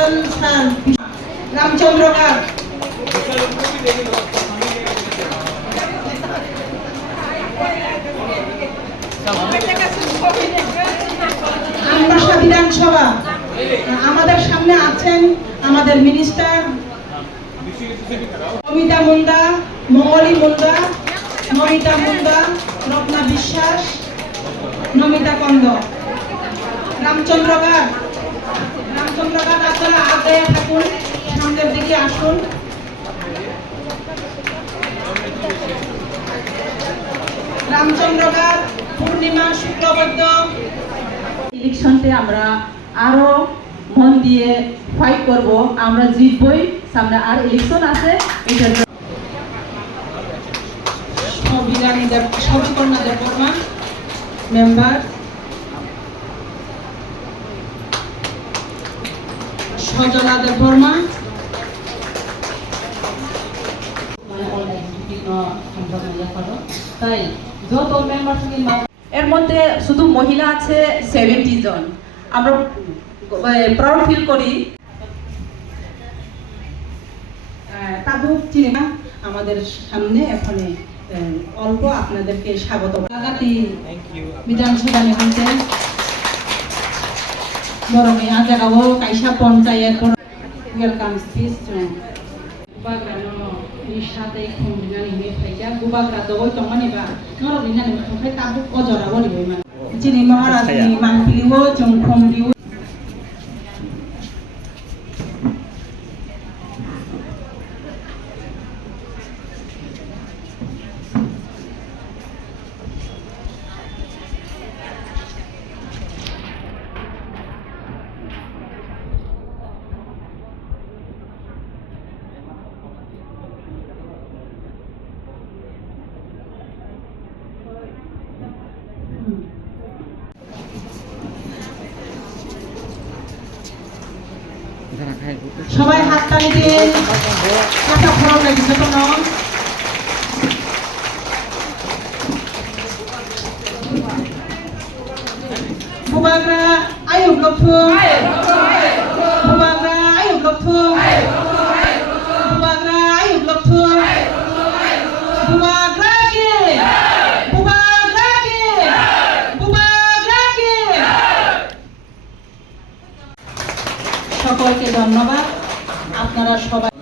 সজল sir, Ramchandra কার, আমবাসা বিধানসভা। আমাদের সামনে আছেন আমাদের মিনিস্টার অমিতা মুন্ডা, মঙ্গলী মুন্ডা, নমিতা মুন্ডা, রত্না বিশ্বাস, নমিতা কন্দ, রামচন্দ্র গার। আপনারা আগে থাকুন, সামনের দিকে আসুন। রামচন্দ্র গার, পূর্ণিমা শুক্লবৈদ্য। ইলেকশনতে আমরা আরো মন দিয়ে ফাইট করব, আমরা জিতবই। সামনে আর ইলেকশন আছে, এটার সবিকন্যা দেববর্মা মেম্বার, সজলা দেববর্মা, তাই যত মেম্বার এর মধ্যে শুধু মহিলা আছে 70 জন। আমরা প্রাউড ফিল করি। তাবুক চিনেমা আমাদের সামনে এখন অল্প আপনাদেরকে স্বাগত। লাগাতি বিধানসভা নিহন্তে বড় মেয়া জায়গাও কাইসা পঞ্চায়েত ওয়েলকাম স্পিচ গুবাগ্রানো সাথে খুমবিনানি হে ফাইয়া গুবাগ্রা দবই তমানিবা নরবিনানি ফাই তাবুক অজরা বলিবই মান চিনি মহারাজনি মানপিলিও जों খুমদিও। সবাই হাততালি দিয়ে কথা ভালো লাগছে তো না? বুবাগ্রা আয়ুব লক্ষ্য, বুবাগ্রা আয়ুব লক্ষ্য, বুবাগ্রা আয়ুব লক্ষ্য, বুবাগ্রা কে, বুবাগ্রা কে, বুবাগ্রা কে। সকলকে ধন্যবাদ। আপনারা সবাই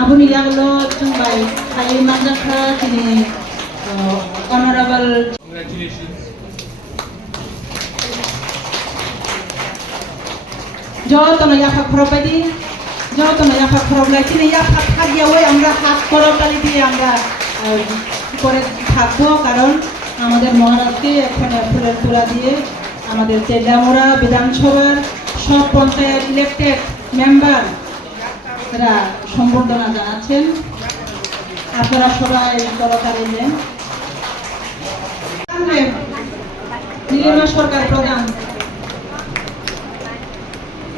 আবুনি লাগলো চুম্বাই খালি মাদ্রাসা তিনি অনারেবল যত না ইয়াফা খরবাদি যত না ইয়াফা খরবলাই তিনি ইয়াফা থাকিয়াওই আমরা হাত খরবতালি দিয়ে আমরা করে থাকবো, কারণ আমাদের মহারাজকে এখানে ফুলের তোলা দিয়ে আমাদের তেজামোড়া বিধানসভার সব পঞ্চায়েত ইলেক্টেড মেম্বাররা সম্বর্ধনা জানাচ্ছেন। আপনারা সবাই করতালি দেন। নীলিমা সরকার প্রধান,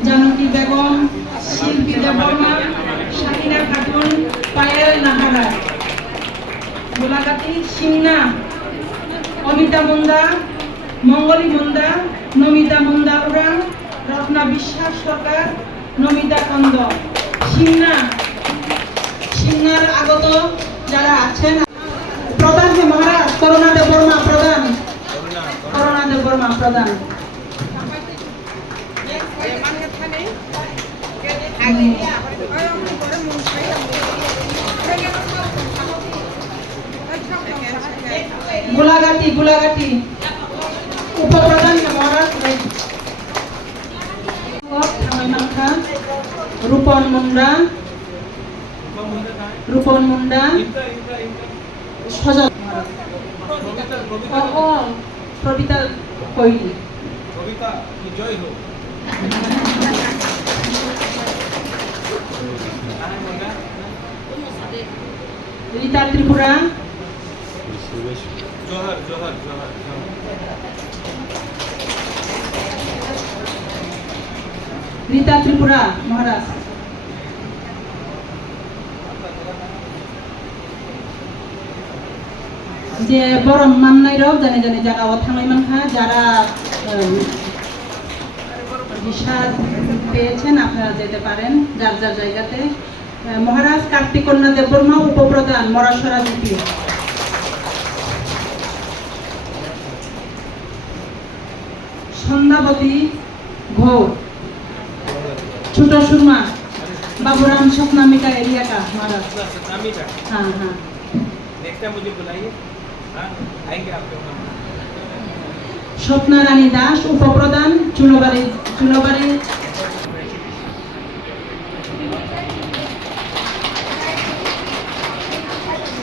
জানকী বেগম, শিল্পী দেববর্মা, শাকিনা খাতুন, পায়েল নাহারা, গোলাগাতি সিংনা, অমিতা মুন্ডা, মঙ্গলী মুন্ডা, নমিতা মুন্ডা উড়ান, রত্না বিশ্বাস সরকার, নমিতা কন্দ, সিংনার আগত যারা আছেন। প্রধান হে মহারাজ করুণা দেববর্মা প্রধান, করুণা দেববর্মা প্রধান। গোলাগাতি গোলাগাতি উপপ্রধান মহারাজ রূপন মুন্ডা, রূপন মুন্ডা, সজল প্রবিতা কৈলি, রীতা ত্রিপুরা, রীতা ত্রিপুরা মহারাজ। যে বড় মান্নাই রব জানে জানে জায়গা থামাই মানখা যারা নিশাদ পেয়েছেন, আপনারা যেতে পারেন যার যার জায়গাতে। মহারাজ কার্তিক কন্যা দেববর্মা, উপপ্রধান মরাসরা জিপি। সন্ধ্যাবতী ঘোর, ছোট সুরমা, बाबूराम सपनामी का एरिया का महाराज। सतनामी का। हाँ हाँ। नेक्स्ट टाइम मुझे बुलाइए, हाँ आएंगे आपके वहाँ। स्वप्ना रानी दास, उपप्रधान चुलोबाड़ी चुलोबाड़ी।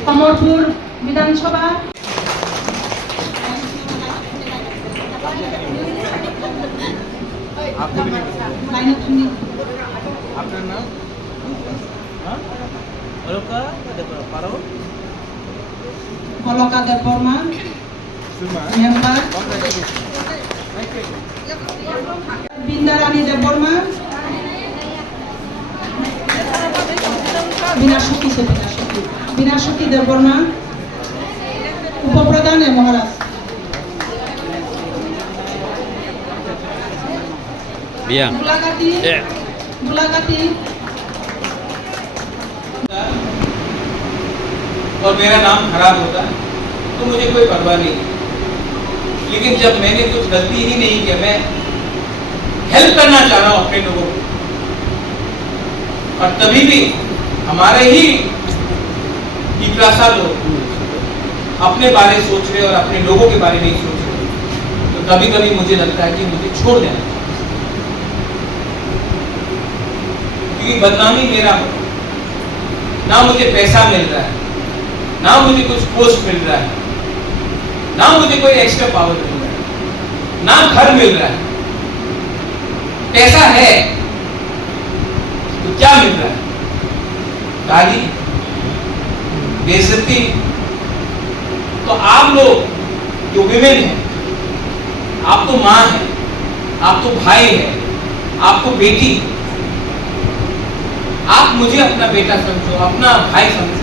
कमलपुर विधानसभा। आपको भी नहीं बुलाया। आपका नाम? हाँ? अलका देवबर्मा। अलका देवबर्मा मेंबर। बिंदा रानी देवबर्मा, विनाशकी से विनाशकी देवबर्मा, उपप्रधान है महाराज। मुलाकाती मुलाकाती। और मेरा नाम खराब होता है तो मुझे कोई परवाह नहीं, लेकिन जब मैंने कुछ गलती ही नहीं किया, मैं हेल्प करना चाह रहा हूं अपने लोगों को, और तभी भी हमारे ही लोग अपने बारे सोच रहे और अपने लोगों के बारे नहीं सोच रहे, तो कभी कभी मुझे लगता है कि मुझे छोड़ देना, क्योंकि बदनामी मेरा हो, ना मुझे पैसा मिल रहा है, ना मुझे कुछ पोस्ट मिल रहा है, ना मुझे कोई एक्स्ट्रा पावर मिल रहा है, ना घर मिल रहा है। पैसा है तो क्या मिल रहा है? गाली, बेइज्जती। तो आप लोग जो विमेन हैं, आप तो माँ हैं, आप तो भाई हैं, आप तो बेटी, आप मुझे अपना बेटा समझो, अपना भाई समझो,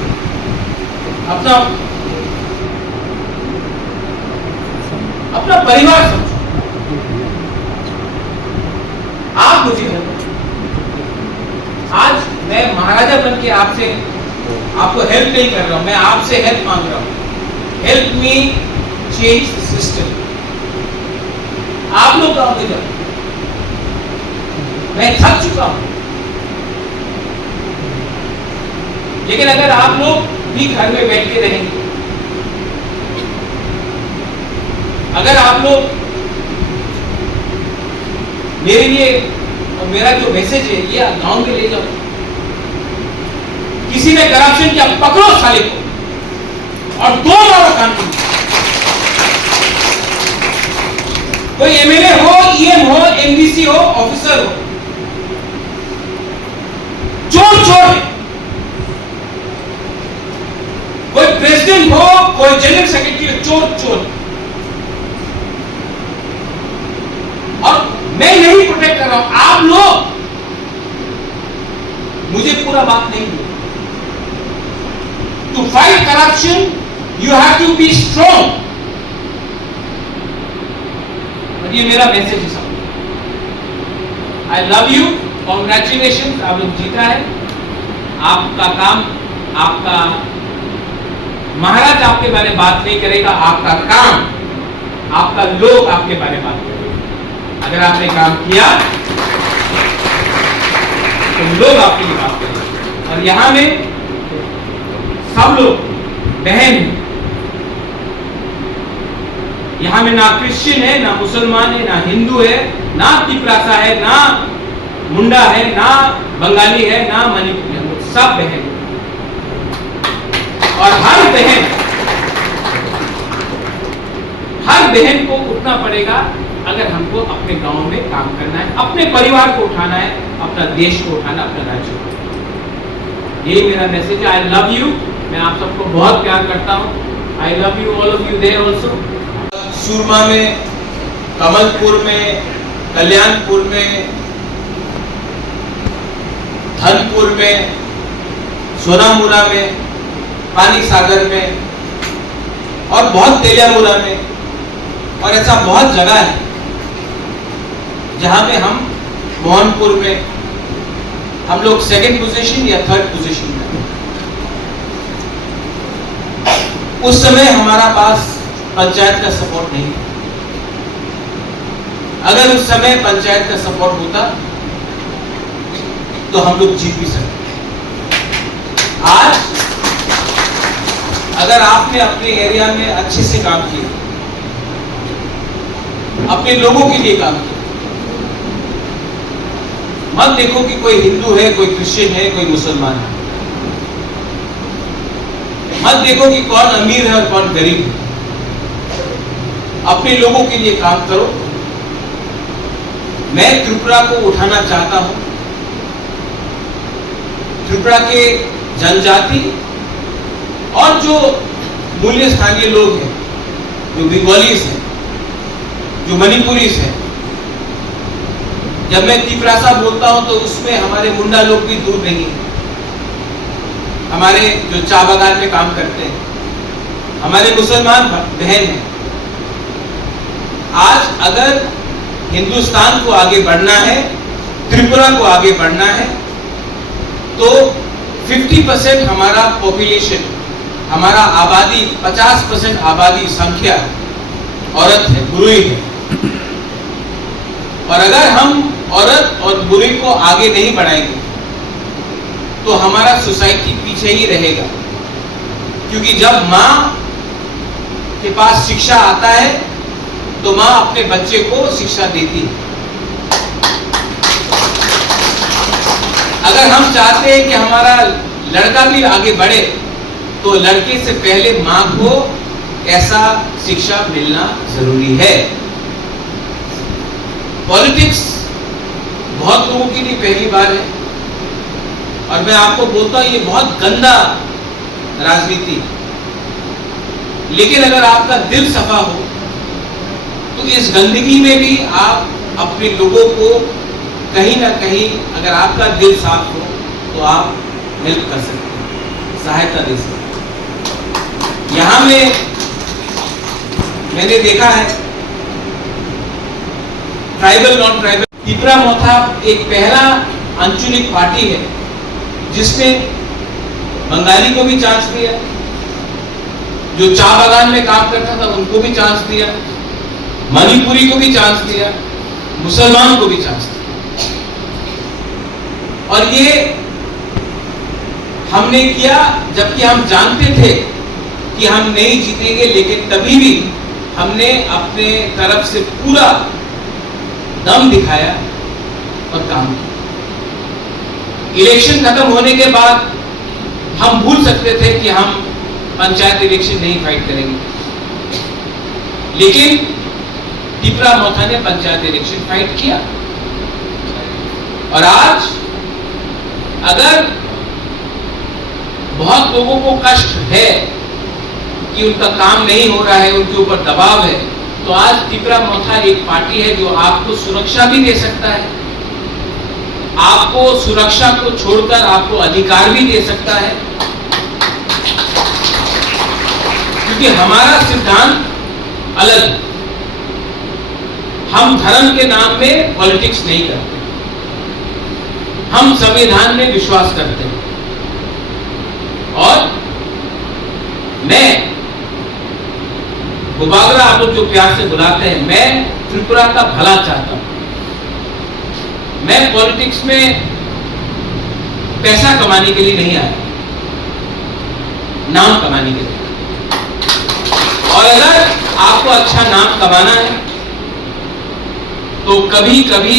अपना परिवार समझो। आप मुझे आज मैं महाराजा बन के आपसे आपको हेल्प नहीं कर रहा हूं, मैं आपसे हेल्प मांग रहा हूं। Help me change the system. आप लोग गांव में जाओ, मैं थक चुका हूं, लेकिन अगर आप लोग भी घर में बैठ के रहेंगे, अगर आप लोग मेरे लिए और मेरा जो मैसेज है ये गांव में ले जाओ, किसी ने करप्शन किया पकड़ो साले को और 2 मारो कानून। कोई एमएलए हो, ईएम हो, एमडीसी हो, ऑफिसर हो, चोर चोर है। कोई प्रेसिडेंट हो, कोई जनरल सेक्रेटरी हो, चोर चोर। और मैं नहीं प्रोटेक्ट कर रहा हूं, आप लोग मुझे पूरा बात नहीं बोलो। To fight corruption you have to be strong. और ये मेरा मैसेज है सब। आई लव यू, कॉन्ग्रेचुलेशन, आप लोग जीता है। आपका काम, आपका महाराज आपके बारे में बात नहीं करेगा, आपका काम, आपका लोग आपके बारे में बात करेगा। अगर आपने काम किया तो लोग आपके लिए बात करेंगे। और यहां में सब लोग बहन हैं, यहां में ना क्रिश्चियन है, ना मुसलमान है, ना हिंदू है, ना तिपरासा है, ना मुंडा है, ना बंगाली है, ना मणिपुरी है, सब बहन। और हर बहन को उठना पड़ेगा अगर हमको अपने गांव में काम करना है, अपने परिवार को उठाना है, अपना देश को उठाना, अपना राज्य को। यही मेरा मैसेज है। I love you. मैं आप सबको बहुत प्यार करता हूँ। I love you all of you there also. Surma में, कमलपुर में, कल्याणपुर में, धनपुर में, सोनामुरा में, पानी सागर में, और बहुत तेलियामुरा में, और ऐसा बहुत जगह है जहां में हम मोहनपुर में हम लोग सेकंड पोजीशन या थर्ड पोजीशन में। उस समय हमारा पास पंचायत का सपोर्ट नहीं था। अगर उस समय पंचायत का सपोर्ट होता तो हम लोग जीत भी सकते। आज अगर आपने अपने एरिया में अच्छे से काम किया, अपने लोगों के लिए काम किया, मत देखो कि कोई हिंदू है, कोई क्रिश्चियन है, कोई मुसलमान है, मत देखो कि कौन अमीर है और कौन गरीब है। अपने लोगों के लिए काम करो। मैं त्रिपुरा को उठाना चाहता हूं। त्रिपुरा के जनजाति और जो मूल्य स्थानीय लोग हैं, जो बंगालीज हैं, जो मणिपुरीज हैं, जब मैं तिपरासा बोलता हूं तो उसमें हमारे मुंडा लोग भी दूर नहीं है। हमारे जो चाय बागान में काम करते हैं, हमारे मुसलमान बहन हैं। आज अगर हिंदुस्तान को आगे बढ़ना है, त्रिपुरा को आगे बढ़ना है, तो 50% हमारा पॉपुलेशन, हमारा आबादी, 50% आबादी संख्या औरत है, बुरुई है। और अगर हम औरत और बुरुई को आगे नहीं बढ़ाएंगे तो हमारा सोसाइटी पीछे ही रहेगा। क्योंकि जब माँ के पास शिक्षा आता है तो माँ अपने बच्चे को शिक्षा देती है। अगर हम चाहते हैं कि हमारा लड़का भी आगे बढ़े तो लड़के से पहले माँ को ऐसा शिक्षा मिलना जरूरी है। पॉलिटिक्स बहुत लोगों के लिए पहली बार है और मैं आपको बोलता हूं ये बहुत गंदा राजनीति है। लेकिन अगर आपका दिल सफा हो तो इस गंदगी में भी आप अपने लोगों को कहीं ना कहीं, अगर आपका दिल साफ हो तो आप हेल्प कर सकते हैं, सहायता दे सकते हैं। यहां में मैंने देखा है ट्राइबल नॉन ट्राइबल, तिपरा मोथा एक पहला आंचलिक पार्टी है जिसने बंगाली को भी चांस दिया, जो चाय बागान में काम करता था उनको भी चांस दिया, मणिपुरी को भी चांस दिया, मुसलमान को भी चांस दिया। और ये हमने किया जबकि हम जानते थे कि हम नहीं जीतेंगे, लेकिन तभी भी हमने अपने तरफ से पूरा दम दिखाया और काम किया। इलेक्शन खत्म होने के बाद हम भूल सकते थे कि हम पंचायत इलेक्शन नहीं फाइट करेंगे, लेकिन तिपरा मोथा ने पंचायत इलेक्शन फाइट किया। और आज अगर बहुत लोगों को कष्ट है कि उनका काम नहीं हो रहा है, उनके ऊपर दबाव है, तो आज तिपरा मोथा एक पार्टी है जो आपको सुरक्षा भी दे सकता है, आपको सुरक्षा को छोड़कर आपको अधिकार भी दे सकता है। क्योंकि हमारा सिद्धांत अलग है। हम धर्म के नाम में पॉलिटिक्स नहीं करते, हम संविधान में विश्वास करते हैं। और मैं गुबागरा, आप लोग जो प्यार से बुलाते हैं, मैं त्रिपुरा का भला चाहता हूं। मैं पॉलिटिक्स में पैसा कमाने के लिए नहीं आया, नाम कमाने के लिए। और अगर आपको अच्छा नाम कमाना है तो कभी कभी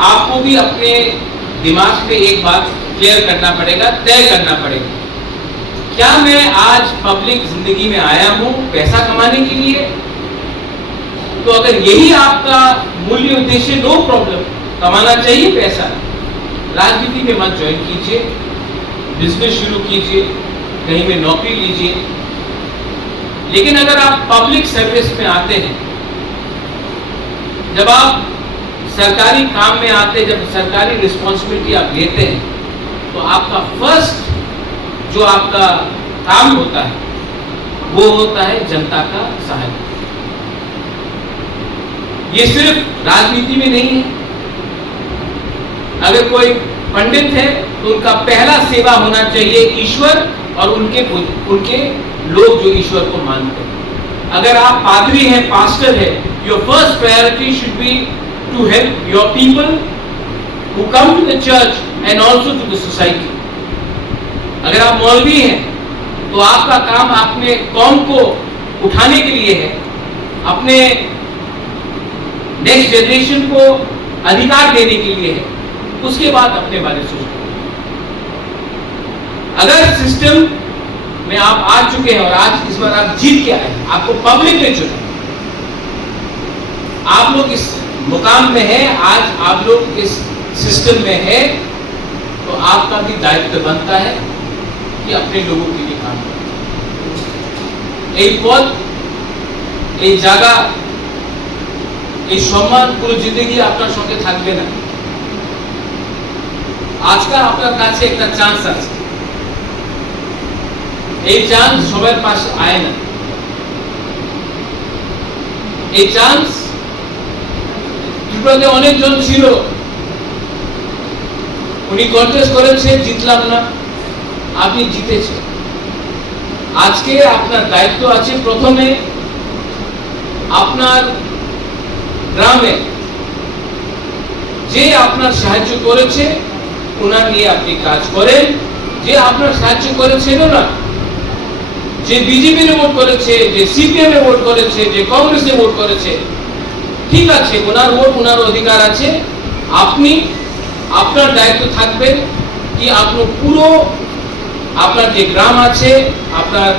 आपको भी अपने दिमाग में एक बात क्लियर करना पड़ेगा, तय करना पड़ेगा, क्या मैं आज पब्लिक जिंदगी में आया हूं पैसा कमाने के लिए? तो अगर यही आपका मूल्य उद्देश्य, नो प्रॉब्लम, कमाना चाहिए पैसा, राजनीति में मत ज्वाइन कीजिए, बिजनेस शुरू कीजिए, कहीं में नौकरी लीजिए। लेकिन अगर आप पब्लिक सर्विस में आते हैं, जब आप सरकारी काम में आते हैं, जब सरकारी रिस्पॉन्सिबिलिटी आप लेते हैं, तो आपका फर्स्ट जो आपका काम होता है वो होता है जनता का सहायता। ये सिर्फ राजनीति में नहीं है, अगर कोई पंडित है तो उनका पहला सेवा होना चाहिए ईश्वर और उनके लोग जो ईश्वर को मानते हैं। अगर आप पादरी हैं, पास्टर है, your first priority should be to help your people who come to the church and also to the society. अगर आप मौलवी हैं तो आपका काम अपने कौम को उठाने के लिए है, अपने नेक्स्ट जनरेशन को अधिकार देने के लिए है, उसके बाद अपने बारे में सोचो। अगर सिस्टम में आप आ चुके हैं और आज इस बार आप जीत के आए, आपको पब्लिक ने चुना, आप लोग इस मुकाम में हैं, आज आप लोग इस सिस्टम में हैं, तो आपका भी दायित्व बनता है कि अपने लोगों के लिए काम करें। एक पद, एक জায়গা, এই সম্মান পুরো জিন্দগি আপনার সঙ্গে থাকবে না। আজকে আপনার কাছে একটা চান্স আছে, এই চান্স সবার পাশে আয় না। এই চান্স ত্রিপুরাতে অনেকজন ছিল, উনি কন্টেস্ট করেছে, জিতলাম না, আপনি জিতেছেন। আজকে আপনার দায়িত্ব আছে প্রথমে আপনার গ্রামে যে আপনার সাহায্য করেছে ওনার নিয়ে আপনি কাজ করেন। যে আপনার সাহায্য করেছিল না, যে বিজেপি রে ভোট করেছে, যে সিপিএম এ ভোট করেছে, যে কংগ্রেস এ ভোট করেছে, ঠিক আছে, ওনার ভোট ওনার অধিকার আছে। আপনি আপনার দায়িত্ব থাকবে কি আপনার পুরো আপনার যে গ্রাম আছে, আপনার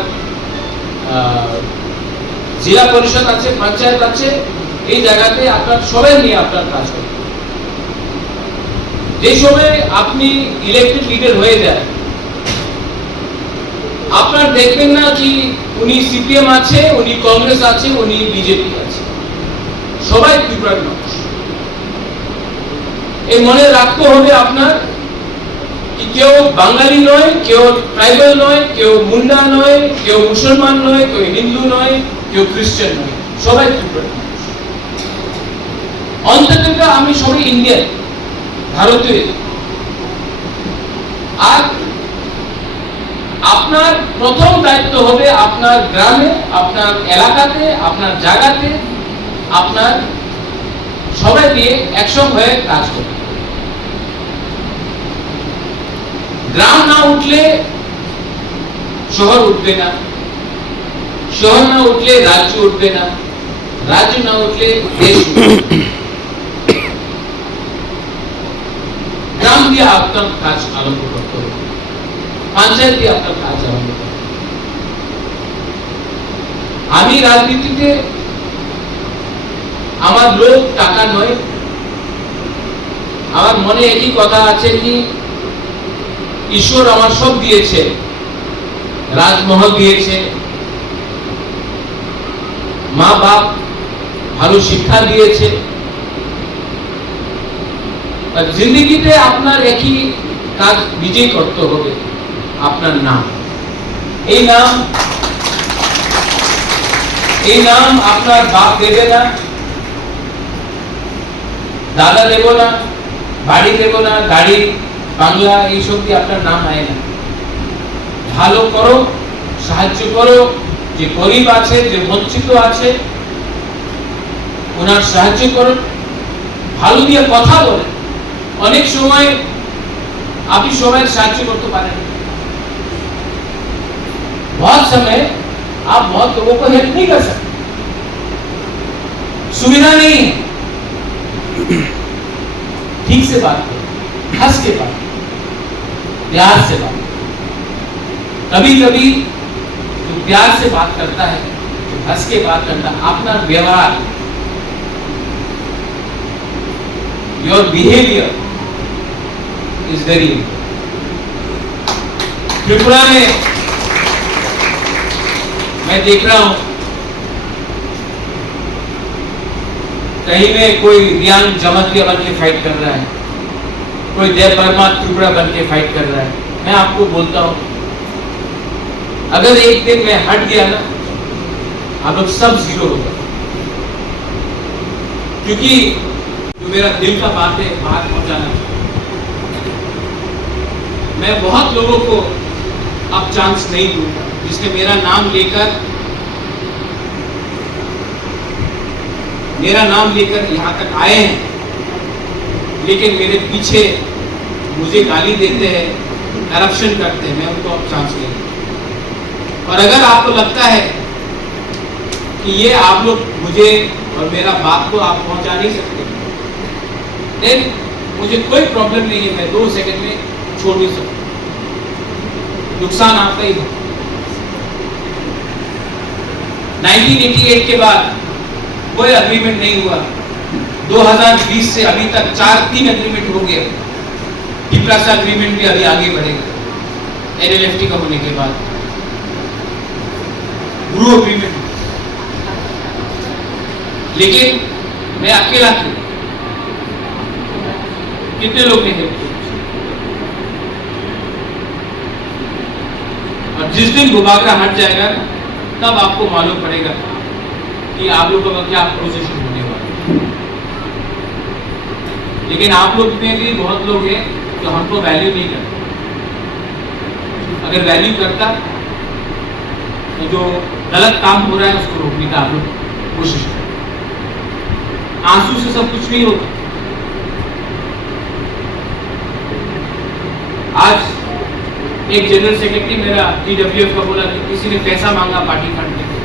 জেলা পরিষদ আছে, পঞ্চায়েত আছে, এই জায়গাতে আপনার সবাই নিয়ে আপনার কাজ করবেন। যে সময় আপনি ইলেক্টেড লিডার হয়ে যায়, আপনার দেখবেন না কি উনি সিপিএম আছে, উনি কংগ্রেস আছে, উনি বিজেপি আছে, সবাই ত্রিপুরার মানুষ। এই মনে রাখতে হবে আপনার कि কেউ বাঙালি নয়, কেউ ট্রাইবাল নয়, কেউ মুন্ডা নয়, কেউ মুসলমান নয়, কেউ হিন্দু নয়, কেউ খ্রিস্টান নয়, সবাই ত্রিপুরার মানুষ। অন্তত আমি সবাই ইন্ডিয়ান, ভারতীয়। আর আপনার প্রথম দায়িত্ব হবে আপনার গ্রামে, আপনার এলাকাতে, আপনার জায়গাতে আপনার সবাই দিয়ে একসঙ্গে হয়ে কাজ করবে। গ্রাম না উঠলে শহর উঠবে না, শহর না উঠলে রাজ্য উঠবে না, রাজ্য না উঠলে দেশ উঠবে। গ্রাম দিয়ে আপনার কাজ আরম্ভ করতে হবে, পঞ্চায়েত দিয়ে আপনার কাজ আরম্ভ করতে হবে। আমি রাজনীতিতে আমার লোক টাকা নয়, আমার মনে একই কথা আছে কি ঈশ্বর আমার সব দিয়েছে, রাজমহল দিয়েছে, মা বাপ ভালো শিক্ষা দিয়েছে। আর জিন্দগিতে আপনার একই কাজ নিজেই করতে হবে, আপনার নাম। এই নাম আপনার বাপ দেবে না, দাদা দেব না, বাড়ি দেব না, গাড়ি বাংলা এইসব দিয়ে আপনার নাম আয় না। ভালো করো, সাহায্য করো, যে গরিব আছে, যে বঞ্চিত আছে ওনার সাহায্য করো, ভালো দিয়ে কথা বলে। অনেক সময় আপনি সবাই সাহায্য করতে পারেন, बहुत समय आप बहुत लोगों को हेल्प नहीं कर सकते, सुविधा नहीं है। ठीक से बात करो, हंस के बात, प्यार से बात। कभी कभी जो प्यार से बात करता है, जो हंस के बात करता है, अपना व्यवहार, your behaviour is very important. Tripura में मैं देख रहा हूं कहीं में कोई रियांग जमातिया बन के फाइट कर रहा है, कोई जय वर्मा त्रिपुरा बन के फाइट कर रहा है। मैं आपको बोलता हूं अगर एक दिन मैं हट गया ना, आप लोग सब जीरो हो गए। क्योंकि जो मेरा दिल का बात है बाहर पहुंचाना, मैं बहुत लोगों को अब चांस नहीं दूंगा जिसने मेरा नाम लेकर यहाँ तक आए हैं, लेकिन मेरे पीछे मुझे गाली देते हैं, करप्शन करते हैं, मैं उनको अब चांस नहीं दूंगा। और अगर आपको लगता है कि ये आप लोग मुझे और मेरा बात को आप पहुंचा नहीं सकते, देन मुझे कोई प्रॉब्लम नहीं है, मैं 2 सेकंड में छोड़ भी सकता, नुकसान आपका ही है। 1988 के बाद कोई अग्रीमेंट नहीं हुआ, 2020 से अभी तक 3 अग्रीमेंट हो गए, टिप्रासा अग्रीमेंट भी अभी आगे बढ़ेगा NLFT का होने के बाद, ब्रू अग्रीमेंट, लेकिन मैं अकेला क्यों? कितने लोग ने हेल्प किया? और जिस दिन गुबागरा हट जाएगा तब आपको मालूम पड़ेगा कि आप लोगों का क्या पोजीशन होने वाला है। लेकिन आप लोग में भी बहुत लोग हैं जो हमको वैल्यू नहीं करते। अगर वैल्यू करता तो जो गलत काम हो रहा है उसको रोकने का आप लोग कोशिश करें। आंसू से सब कुछ नहीं होता। आज एक जनरल सेक्रेटरी मेरा TWF का बोला कि किसी ने पैसा मांगा पार्टी फंड के लिए,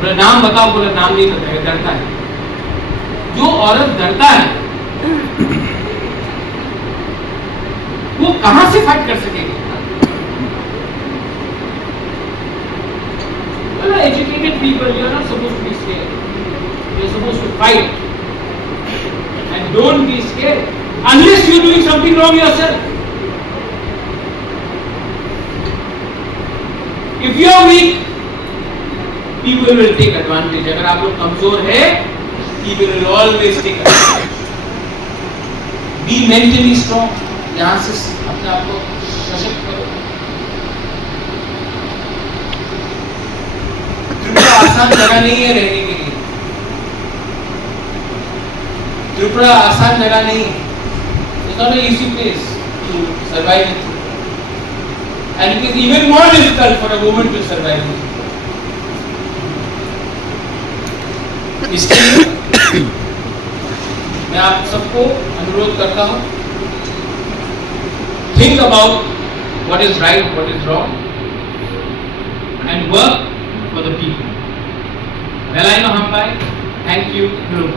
बोला नाम बताओ, बोला नाम नहीं बताएगा, डरता है। जो औरत डरता है वो कहां से फाइट कर सकेगी? Educated people, you are not supposed to be scared. You are supposed to fight, and don't be scared unless you are doing something wrong yourself. If you are weak, people will take advantage. अगर आप लोग कमजोर है, people will always take advantage. Be mentally strong. यहाँ से अपने आप को सशक्त करो। त्रिपुरा आसान जगह नहीं है रहने के लिए। त्रिपुरा आसान जगह नहीं है। It's not an easy place to survive in. And it is even more difficult for a woman to survive in. इसके लिए मैं आप सबको अनुरोध करता हूँ, think about what is right, what is wrong, and work for the people. Velaino Hampai, thank you, Guru.